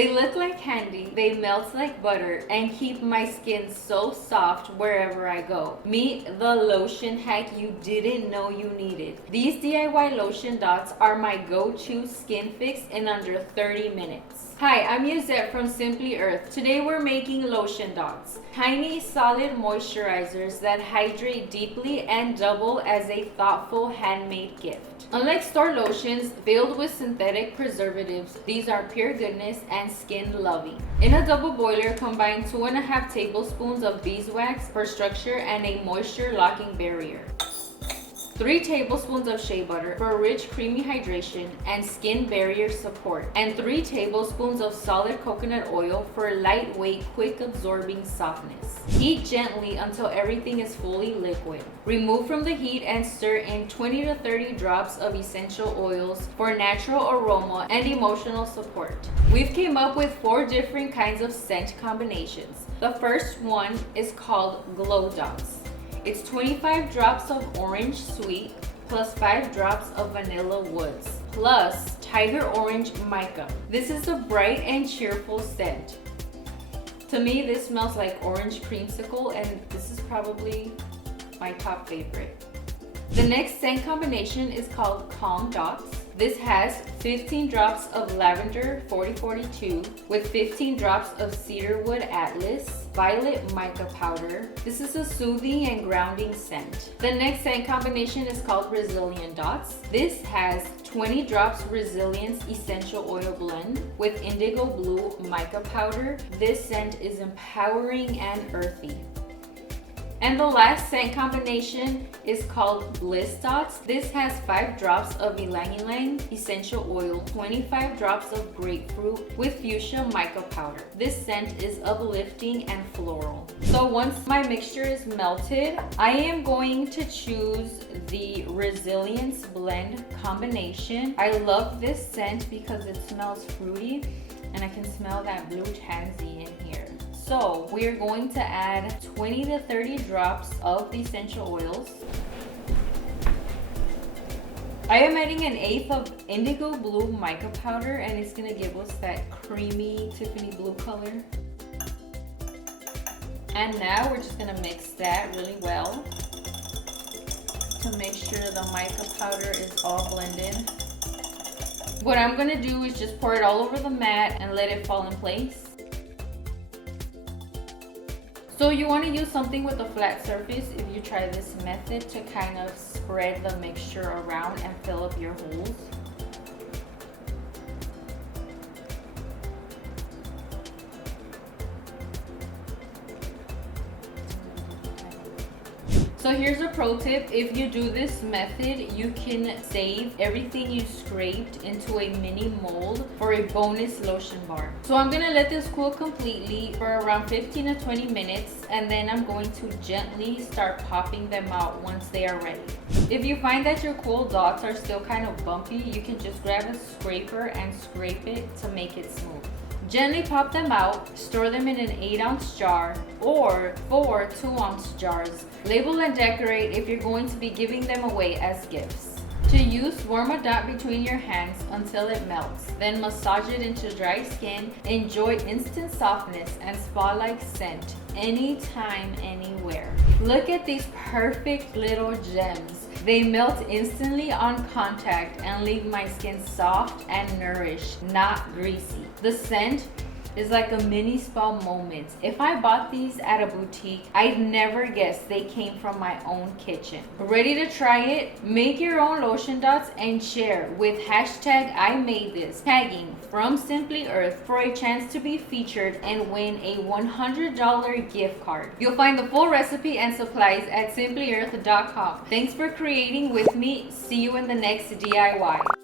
They look like candy, they melt like butter, and keep my skin so soft wherever I go. Meet the lotion hack you didn't know you needed. These DIY lotion dots are my go-to skin fix in under 30 minutes. Hi, I'm Yuzette from Simply Earth. Today we're making lotion dots. Tiny solid moisturizers that hydrate deeply and double as a thoughtful handmade gift. Unlike store lotions filled with synthetic preservatives, these are pure goodness and skin loving. In a double boiler, combine 2.5 tablespoons of beeswax for structure and a moisture locking barrier. 3 tablespoons of shea butter for rich creamy hydration and skin barrier support, and 3 tablespoons of solid coconut oil for lightweight, quick absorbing softness. Heat gently until everything is fully liquid. Remove from the heat and stir in 20 to 30 drops of essential oils for natural aroma and emotional support. We've came up with 4 different kinds of scent combinations. The first one is called Glow Dots. It's 25 drops of orange sweet plus 5 drops of vanilla woods plus tiger orange mica. This is a bright and cheerful scent. To me, this smells like orange creamsicle, and this is probably my top favorite. The next scent combination is called Calm Dots. This has 15 drops of lavender 4042 with 15 drops of cedarwood atlas, violet mica powder. This is a soothing and grounding scent. The next scent combination is called Resilient Dots. This has 20 drops Resilience essential oil blend with indigo blue mica powder. This scent is empowering and earthy. And the last scent combination is called Bliss Dots. This has 5 drops of ylang ylang essential oil, 25 drops of grapefruit with fuchsia mica powder. This scent is uplifting and floral. So once my mixture is melted, I am going to choose the Resilience Blend combination. I love this scent because it smells fruity and I can smell that blue tansy in here. So we're going to add 20 to 30 drops of the essential oils. I am adding an eighth of indigo blue mica powder, and it's gonna give us that creamy Tiffany blue color. And now we're just gonna mix that really well to make sure the mica powder is all blended. What I'm gonna do is just pour it all over the mat and let it fall in place. So you want to use something with a flat surface if you try this method to kind of spread the mixture around and fill up your holes. So here's a pro tip. If you do this method, you can save everything you scraped into a mini mold for a bonus lotion bar. So I'm gonna let this cool completely for around 15 to 20 minutes, and then I'm going to gently start popping them out once they are ready. If you find that your cool dots are still kind of bumpy, you can just grab a scraper and scrape it to make it smooth. Gently pop them out, store them in an 8-ounce jar or 4 2-ounce jars. Label and decorate if you're going to be giving them away as gifts. To use, warm a dot between your hands until it melts. Then massage it into dry skin. Enjoy instant softness and spa-like scent anytime, anywhere. Look at these perfect little gems. They melt instantly on contact and leave my skin soft and nourished, not greasy. The scent is like a mini spa moment. If I bought these at a boutique, I'd never guess they came from my own kitchen. Ready to try it? Make your own lotion dots and share with hashtag I made this, tagging from Simply Earth for a chance to be featured and win a $100 gift card. You'll find the full recipe and supplies at simplyearth.com. Thanks for creating with me. See you in the next DIY.